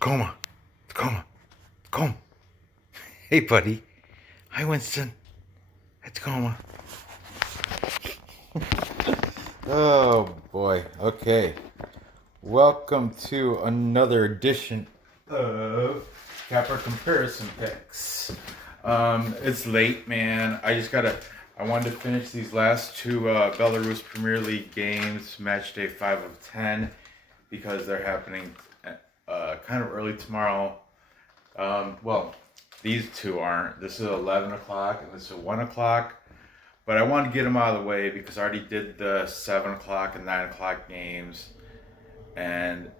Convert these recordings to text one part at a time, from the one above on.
Tacoma. Tacoma. Tacoma. Hey, buddy. Hi, Winston. Hi, Tacoma. Oh, boy. Okay. Welcome to another edition of Capper Comparison Picks. It's late, man. I wanted to finish these last two Belarus Premier League games, match day 5 of 10, because they're happening kind of early tomorrow. Well, these two aren't. This is 11 o'clock and this is 1 o'clock. But I want to get them out of the way because I already did the 7 o'clock and 9 o'clock games. And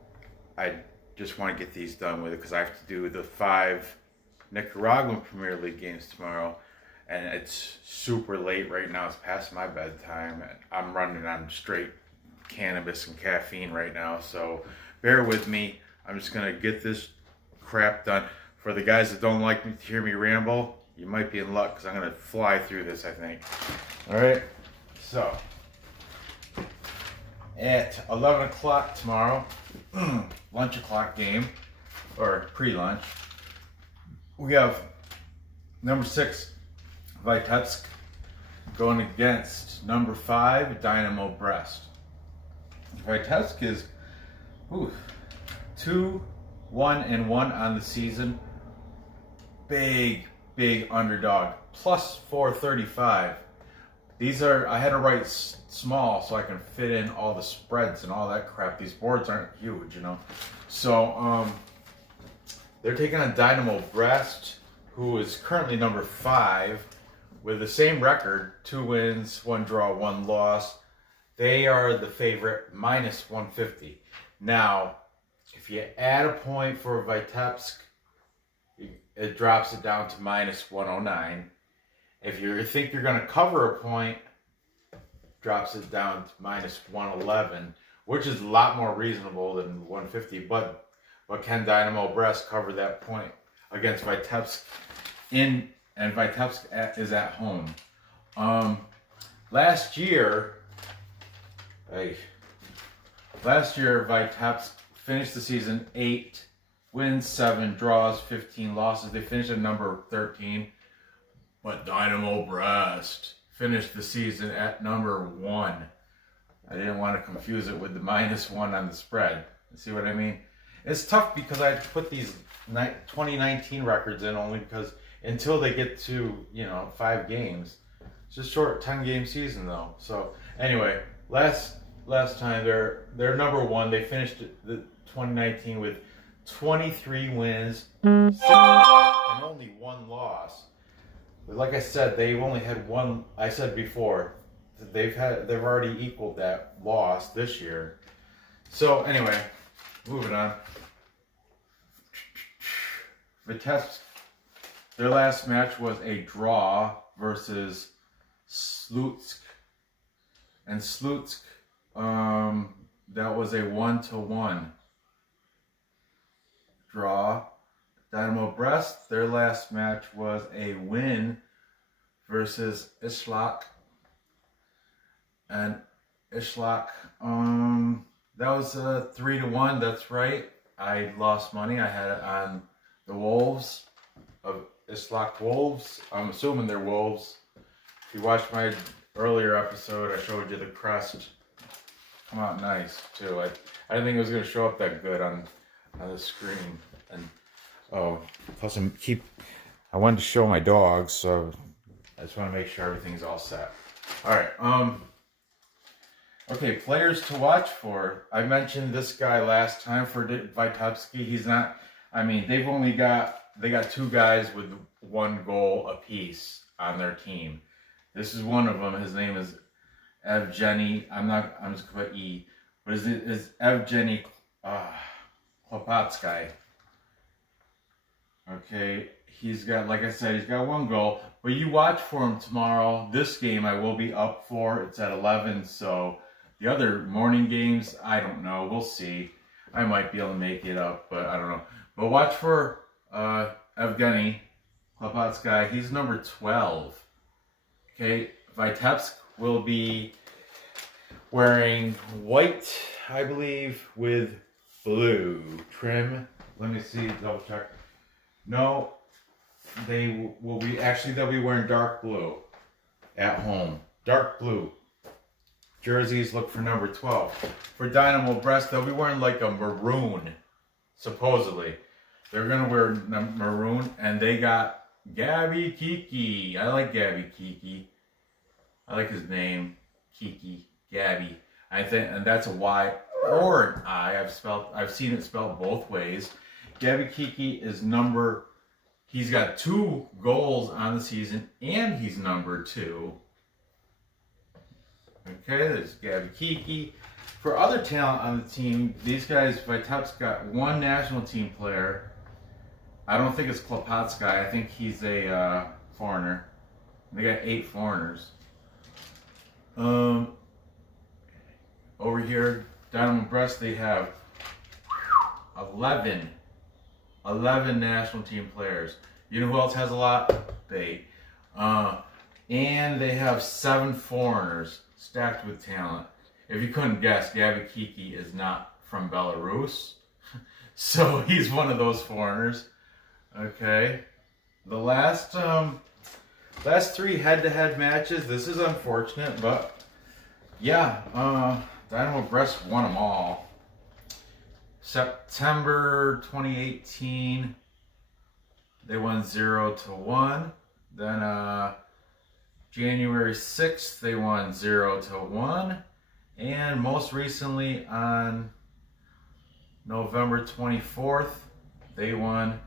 I just want to get these done with it because I have to do the 5 Nicaraguan Premier League games tomorrow. And it's super late right now. It's past my bedtime. And I'm running on straight cannabis and caffeine right now. So bear with me. I'm just going to get this crap done. For the guys that don't like me to hear me ramble, you might be in luck because I'm going to fly through this, I think. Alright, so at 11 o'clock tomorrow, lunch o'clock game, or pre-lunch, we have number 6, Vitebsk, going against number 5, Dinamo Brest. Vitebsk is 2-1-1 on the season. Big underdog, plus 435. These are, I had to write small so I can fit in all the spreads and all that crap. These boards aren't huge, you know. So they're taking on Dinamo Brest, who is currently number 5 with the same record, 2 wins, 1 draw, 1 loss. They are the favorite, minus 150. Now, if you add a point for Vitebsk, it drops it down to minus 109. If you think you're going to cover a point, drops it down to minus 111, which is a lot more reasonable than 150. But can Dinamo Brest cover that point against Vitebsk? And Vitebsk is at home. Last year, Vitebsk finished the season 8 wins, 7 draws, 15 losses. They finished at number 13. But Dinamo Brest finished the season at number 1. I didn't want to confuse it with the minus 1 on the spread. See what I mean? It's tough because I put these 2019 records in only because until they get to, 5 games. It's a short 10-game season though. So anyway, last time they're number 1. They finished the 2019 with 23 wins, 6 draws, and only 1 loss. But like I said, they've only had 1. I said before, they've already equaled that loss this year. So anyway, moving on. Vitebsk, their last match was a draw versus Slutsk, and Slutsk, that was a 1-1 draw. Dinamo Brest, their last match was a win versus Ishlak. And Ishlak, that was a 3-1, that's right. I lost money. I had it on the Wolves, of Ishlak Wolves. I'm assuming they're Wolves. If you watched my earlier episode, I showed you the crest. Come out nice, too. I didn't think it was going to show up that good on the screen. And plus I wanted to show my dogs, so I just want to make sure everything's all set. All right. Okay, players to watch for. I mentioned this guy last time for Vitebsk. He's not. I mean, they got 2 guys with 1 goal apiece on their team. This is one of them. His name is Evgeny. I'm just gonna put E, but is Evgeny Klopatsky. Okay, he's got, like I said, he's got 1 goal. But you watch for him tomorrow. This game I will be up for. It's at 11, so the other morning games, I don't know. We'll see. I might be able to make it up, but I don't know. But watch for Evgeny Klopatsky. He's number 12. Okay, Vitebsk will be wearing white, I believe, with blue trim. Let me see, double check. No, they'll be wearing dark blue at home. Dark blue. Jerseys, look for number 12. For Dinamo Brest, they'll be wearing like a maroon, supposedly. They're going to wear maroon, and they got Gabby Kiki. I like Gabby Kiki. I like his name, Kiki, Gabby. I think, and that's a Y or an I. I've seen it spelled both ways. Gabby Kiki is he's got 2 goals on the season, and he's number 2. Okay, there's Gabby Kiki. For other talent on the team, these guys, Vitebsk got 1 national team player. I don't think it's Klopotsky. I think he's a foreigner. They got 8 foreigners. Over here, Dinamo Brest, they have 11 national team players. You know who else has a lot? BATE. And they have 7 foreigners stacked with talent. If you couldn't guess, Gabby Kiki is not from Belarus. So he's one of those foreigners. Okay. The last 3 head-to-head matches, this is unfortunate, but yeah, Dinamo Brest won them all. September 2018, they won 0-1. Then January 6th, they won 0-1. And most recently on November 24th, they won,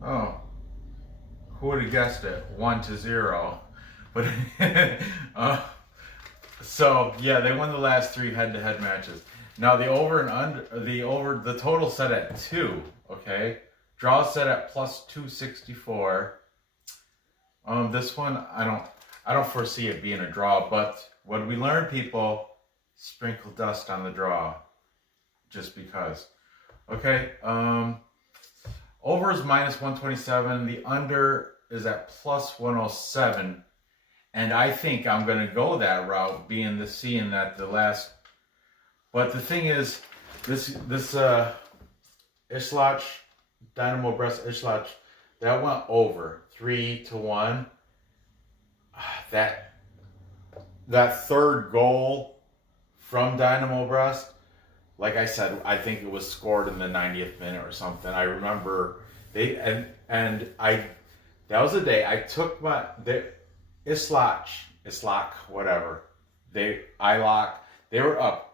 who would have guessed it? 1-0. But so yeah, they won the last 3 head-to-head matches. Now the the total set at 2. Okay, draw set at +264. This one I don't foresee it being a draw. But what did we learn, people? Sprinkle dust on the draw, just because. Okay. Over is -127. The under is at +107. And I think I'm going to go that route, seeing that the last. But the thing is, this Ishlach, Dinamo Brest Ishlach, that went over 3-1. That third goal from Dinamo Brest, like I said, I think it was scored in the 90th minute or something. I remember that was the day I took Ishlach, whatever. They were up.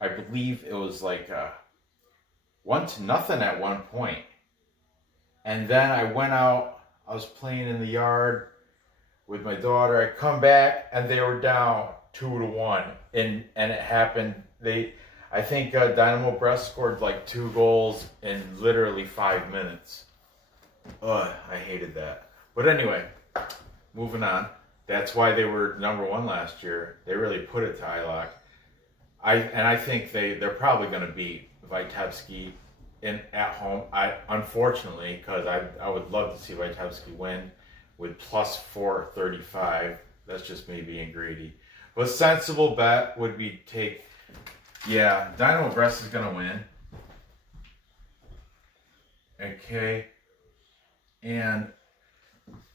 I believe it was like 1-0 at one point. And then I went out, I was playing in the yard with my daughter. I come back and they were down 2-1. And it happened. I think Dinamo Brest scored like 2 goals in literally 5 minutes. Ugh, I hated that. But anyway, moving on. That's why they were number 1 last year. They really put it to Ishlach. I think they're probably going to beat Vitebsk at home. Unfortunately, because I would love to see Vitebsk win with +435. That's just me being greedy. But sensible bet would be Dinamo Brest is going to win. Okay. And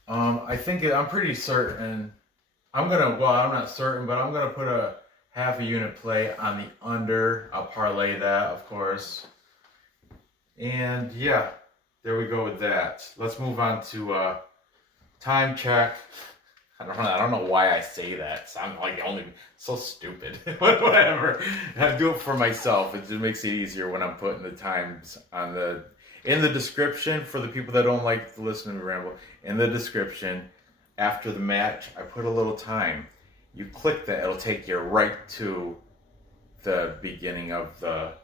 I'm pretty certain. I'm not certain, but I'm going to put a half a unit play on the under. I'll parlay that, of course. And yeah, there we go with that. Let's move on to time check. I don't know why I say that. I'm like so stupid. But whatever. I have to do it for myself. It just makes it easier when I'm putting the times in the description for the people that don't like to listen to me ramble. In the description, after the match, I put a little time. You click that, it'll take you right to the beginning of the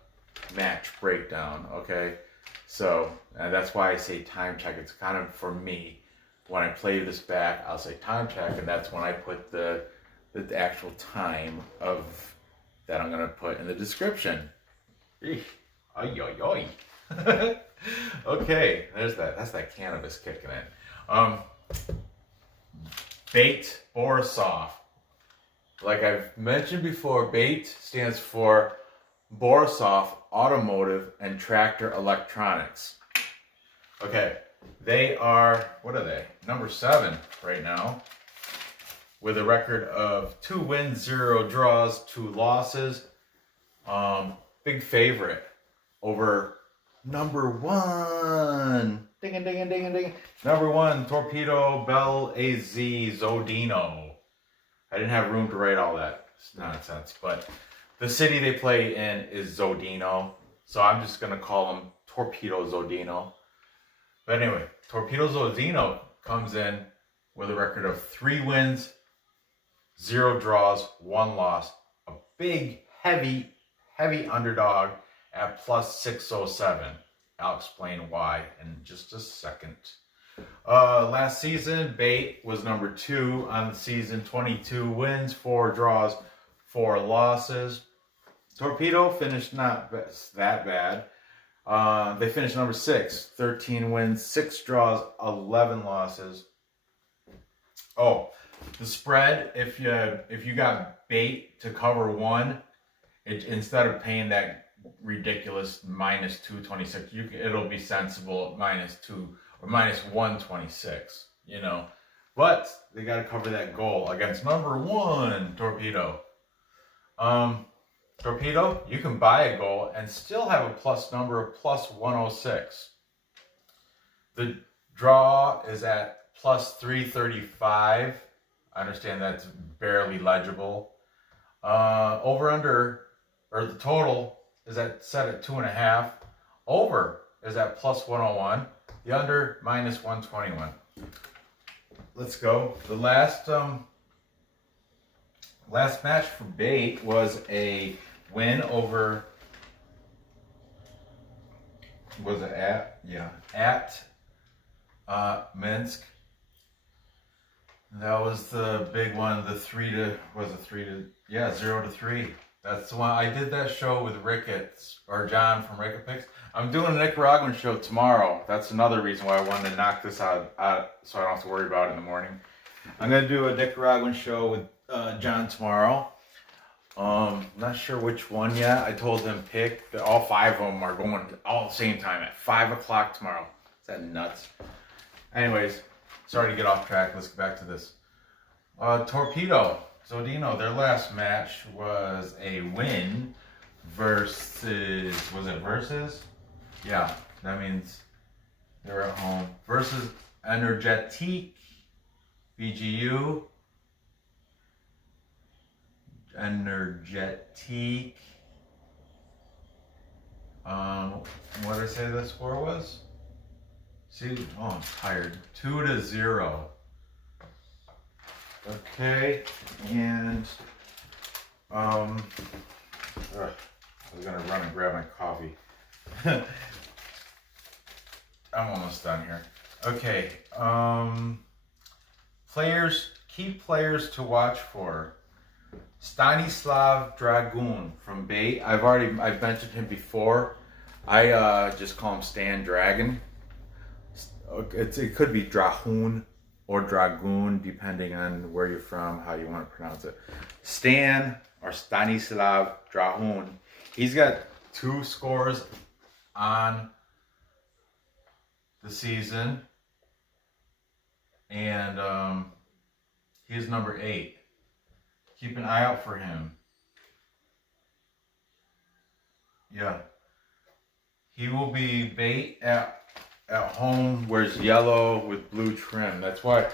match breakdown, okay? So, and that's why I say time check. It's kind of, for me, when I play this back, I'll say time check, and that's when I put the actual time of that I'm going to put in the description. Eesh. Oy, oy, oy. Okay, there's that. That's that cannabis kicking in. BATE Borisov. Like I've mentioned before, BATE stands for Borisov Automotive and Tractor Electronics. Okay, they are, what are they? Number 7 right now, with a record of 2 wins, 0 draws, 2 losses. Big favorite over number 1. Ding a ding a ding a ding. Number 1, Torpedo-Zhodino. I didn't have room to write all that nonsense, but the city they play in is Zhodino, so I'm just going to call them Torpedo-Zhodino. But anyway, Torpedo-Zhodino comes in with a record of 3 wins, 0 draws, 1 loss. A big, heavy underdog at plus 607. I'll explain why in just a second. Last season, BATE was number 2 on the season. 22 wins, 4 draws, 4 losses. Torpedo finished not that bad. They finished number 6, 13 wins, 6 draws, 11 losses. Oh, the spread, if you got BATE to cover 1, instead of paying that ridiculous minus 226, it'll be sensible at minus 2 or minus 126, you know. But they got to cover that goal against number 1, Torpedo. Torpedo, you can buy a goal and still have a plus number of plus 106. The draw is at plus 335. I understand that's barely legible. Over under, or the total is set at 2.5. Over is at plus 101. The under minus 121. Let's go. The last match for BATE was a win over, was it at Minsk. That was the big one, the 0-3. That's the one. I did that show with Ricketts, or John from Ricketts. I'm doing a Nicaraguan show tomorrow. That's another reason why I wanted to knock this out so I don't have to worry about it in the morning. I'm going to do a Nicaraguan show with John tomorrow. Not sure which one yet. I told him pick. All 5 of them are going all at the same time at 5 o'clock tomorrow. Is that nuts? Anyways, sorry to get off track. Let's get back to this. Torpedo-Zhodino, their last match was a win versus, was it versus? Yeah, that means they're at home. Versus Energetique, BGU. Energetique. What did I say the score was? See, oh, I'm tired. 2-0. Okay, and I was gonna run and grab my coffee. I'm almost done here. Okay, key players to watch for. Stanislav Dragun from BATE. I've mentioned him before. I just call him Stan Dragon. It could be Drahun or Dragoon, depending on where you're from, how you want to pronounce it. Stan or Stanislav Drahun. He's got 2 scores on the season, and he's number 8. Keep an eye out for him. Yeah. He will be BATE at home, wears yellow with blue trim. That's why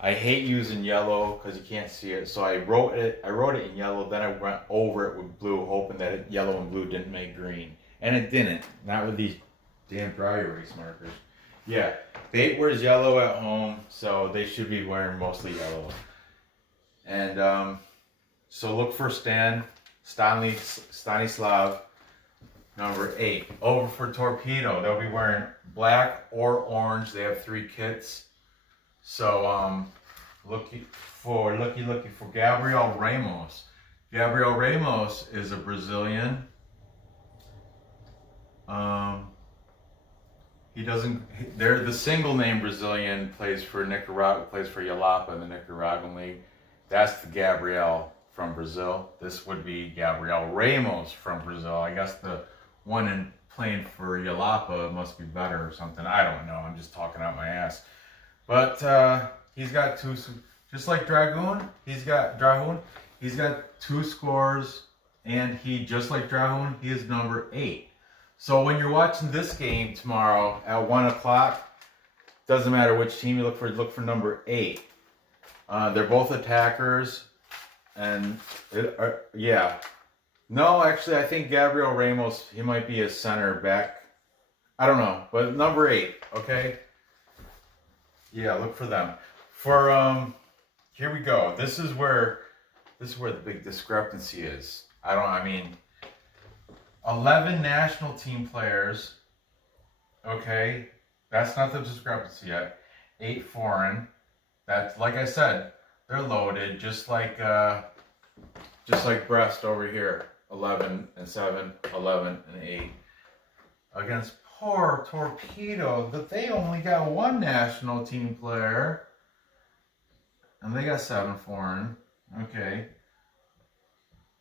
I hate using yellow, because you can't see it. So I wrote it in yellow, then I went over it with blue, hoping that yellow and blue didn't make green. And it didn't. Not with these damn dry erase markers. Yeah, BATE wears yellow at home, so they should be wearing mostly yellow. And so look for Stanislav, number 8. Over for Torpedo, they'll be wearing black or orange. They have 3 kits. So looking for Gabriel Ramos. Gabriel Ramos is a Brazilian. The single name Brazilian plays for Nicaragua, plays for Yalapa in the Nicaraguan league. That's the Gabriel from Brazil. This would be Gabriel Ramos from Brazil. I guess the one playing for Jalapa must be better or something. I don't know. I'm just talking out my ass. But he's got two, just like Dragoon. He's got 2 scores, and just like Dragoon, he is number 8. So when you're watching this game tomorrow at 1 o'clock, doesn't matter which team you look for number 8. They're both attackers, and yeah. No, actually, I think Gabriel Ramos, he might be a center back. I don't know, but number 8, okay? Yeah, look for them. Here we go. This is where the big discrepancy is. 11 national team players. Okay, that's not the discrepancy yet. 8 foreign. That's, like I said, they're loaded, just like Brest over here. 11 and 7, 11 and 8. Against poor Torpedo, that they only got 1 national team player. And they got 7 foreign. Okay.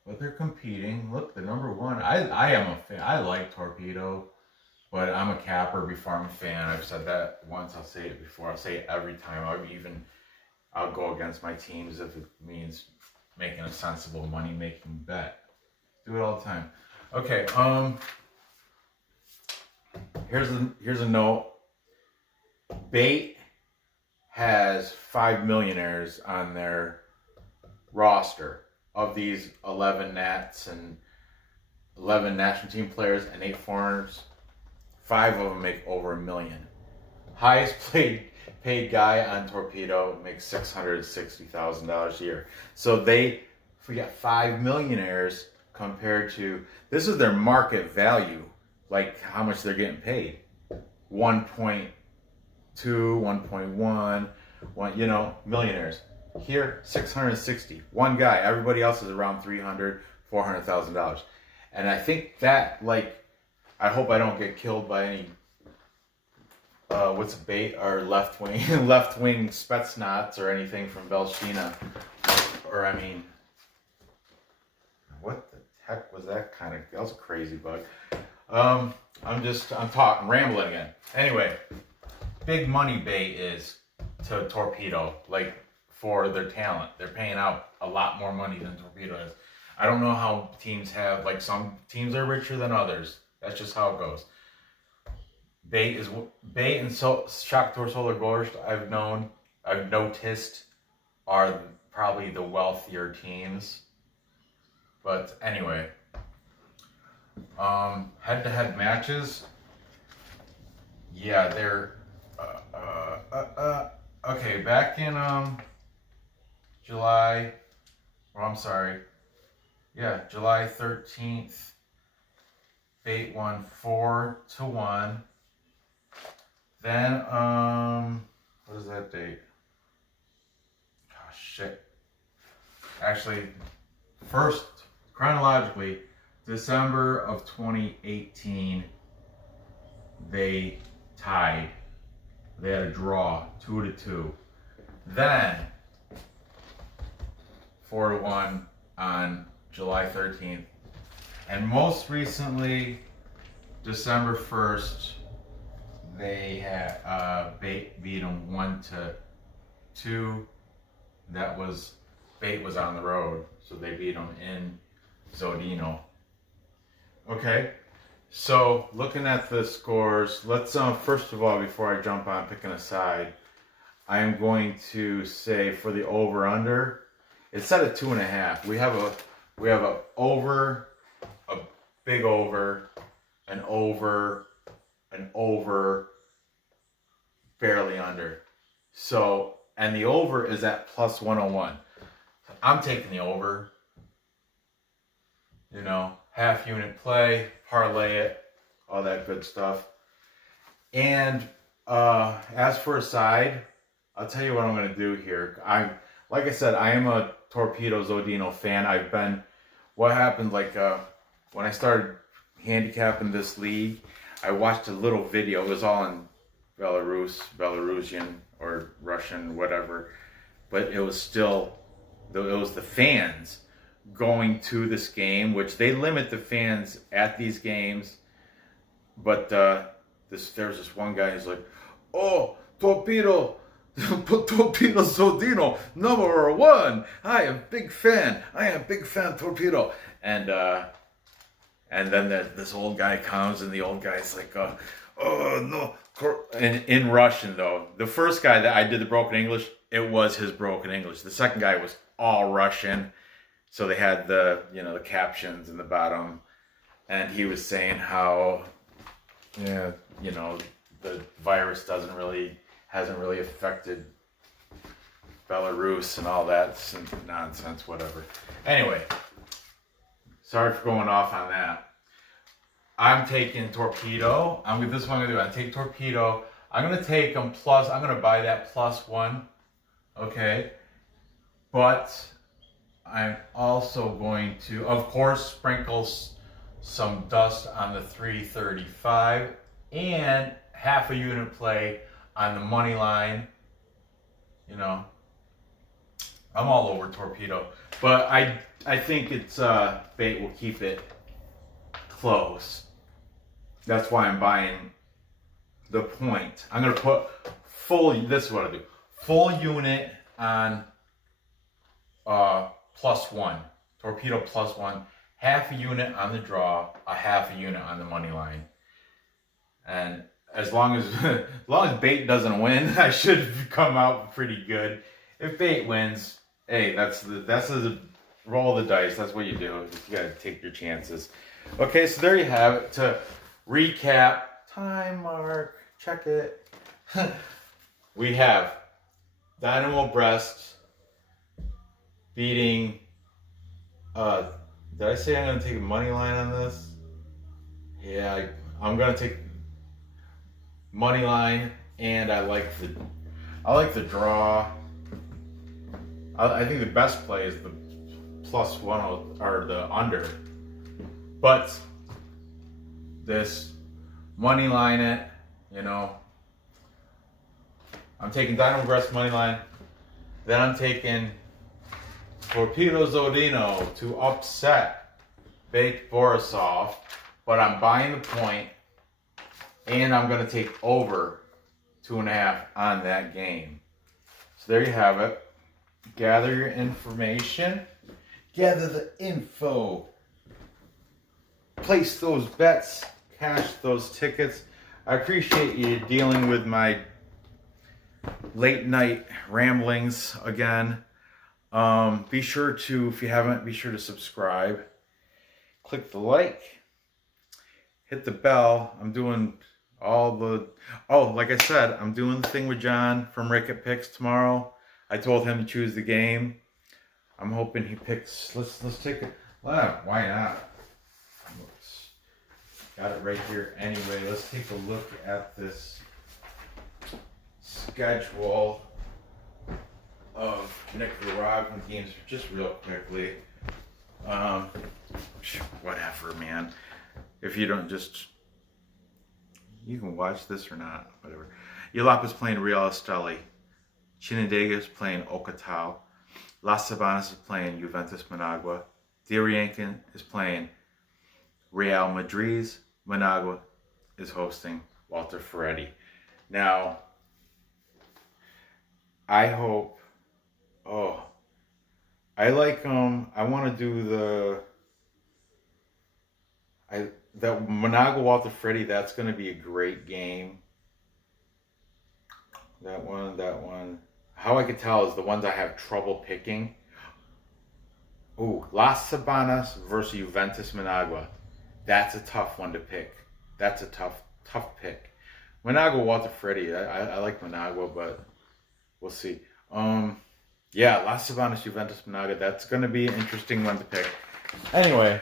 But they're competing. Look, the number 1. I am a fan. I like Torpedo. But I'm a capper before I'm a fan. I've said that once. I'll say it before. I'll say it every time. I'll go against my teams if it means making a sensible money-making bet. Do it all the time. Okay. Here's a note. BATE has 5 millionaires on their roster. Of these 11 Nats and 11 national team players and 8 foreigners, 5 of them make over $1 million. Highest paid guy on Torpedo makes $660,000 a year. So we got 5 millionaires compared to, this is their market value, like how much they're getting paid. 1.2, 1.1, millionaires. Here, 660. One guy. Everybody else is around $300,000, $400,000. And I think that, I hope I don't get killed by any, BATE or left wing Spetsnaz or anything from Belshina. What the heck was that that was a crazy bug. I'm rambling again. Anyway, big money BATE is to Torpedo, for their talent. They're paying out a lot more money than Torpedo is. I don't know how teams have, some teams are richer than others. That's just how it goes. BATE and Shakhtar Soligorsk, I've noticed, are probably the wealthier teams. But anyway, head-to-head matches. Yeah, they're okay. Back in July 13th, BATE won 4-1. Then, what is that date? Oh, shit. Actually, first, chronologically, December of 2018, they tied. They had a draw, 2-2. Then, 4-1 on July 13th. And most recently, December 1st, they had BATE beat them 1-2. BATE was on the road, so they beat them in Zhodino. Okay, so looking at the scores, let's first of all, before I jump on picking a side, I am going to say for the over/under, it's set at 2.5. We have a over, a big over, an over, barely under. So, and the over is at plus 101. I'm taking the over. Half unit play, parlay it, all that good stuff. And as for a side, I'll tell you what I'm going to do here. Like I said, I am a Torpedo-Zhodino fan. What happened, when I started handicapping this league, I watched a little video. It was all in Belarusian or Russian, whatever. But it was the fans going to this game, which they limit the fans at these games. But there's this one guy who's like, "Oh, Torpedo-Zhodino, #1. I am big fan. Torpedo." And then this old guy comes, and the old guy's like, "Oh no." And in Russian, though, the first guy that I did the broken English, it was his broken English. The second guy was all Russian, so they had the the captions in the bottom, and he was saying how the virus hasn't really affected Belarus and all that nonsense, whatever. Anyway, sorry for going off on that. I'm taking Torpedo. This is what I'm gonna do. I take Torpedo. I'm gonna take them plus. I'm gonna buy that +1. Okay, but I'm also going to, of course, sprinkle some dust on the 335 and half a unit play on the money line. I'm all over Torpedo, but I think it's BATE will keep it close. That's why I'm buying the point. I'm gonna put this is what I do. Full unit on +1. Torpedo +1. Half a unit on the draw, a half a unit on the money line. And as long as BATE doesn't win, I should come out pretty good. If BATE wins, hey, that's the roll of the dice. That's what you do. You gotta take your chances. Okay, so there you have it. To recap, time mark, check it. We have Dinamo Brest beating. Did I say I'm gonna take a money line on this? Yeah, I'm gonna take money line, and I like the draw. I think the best play is the +1 or the under, but this money line it, I'm taking Dinamo Brest money line. Then I'm taking Torpedo-Zhodino to upset BATE Borisov, but I'm buying the point, and I'm going to take over 2.5 on that game. So there you have it. Gather your information. Gather the info. Place those bets. Cash those tickets. I appreciate you dealing with my late night ramblings again. Be sure to, if you haven't, be sure to subscribe. Click the like. Hit the bell. I'm doing like I said, I'm doing the thing with John from Ricket Picks tomorrow. I told him to choose the game. I'm hoping he picks. Let's take it. Well, why not? Got it right here anyway. Let's take a look at this schedule of Nicaraguan games just real quickly. Whatever, man. If you don't you can watch this or not, whatever. Yalapa's playing Real Esteli. Chinandega is playing Ocotal. Las Sabanas is playing Juventus Managua. Dirienkin is playing Real Madrid. Managua is hosting Walter Ferretti. Now, I hope, I like I want to do that Managua Walter Ferretti. That's going to be a great game. That one. How I could tell is the ones I have trouble picking. Ooh, Las Sabanas versus Juventus Managua. That's a tough one to pick. That's a tough pick. Managua Walter Ferretti. I like Managua, but we'll see. Yeah, Las Sabanas Juventus Managua. That's going to be an interesting one to pick. Anyway,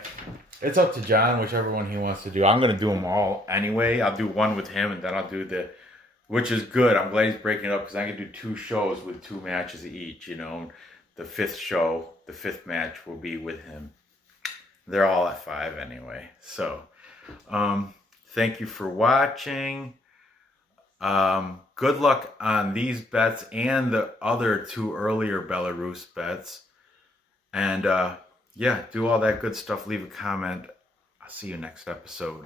it's up to John, whichever one he wants to do. I'm going to do them all anyway. I'll do one with him, and then I'll do which is good. I'm glad he's breaking it up because I can do 2 shows with 2 matches each. The 5th match will be with him. They're all at 5 anyway. So, thank you for watching. Good luck on these bets and the other 2 earlier Belarus bets. And yeah, do all that good stuff. Leave a comment. I'll see you next episode.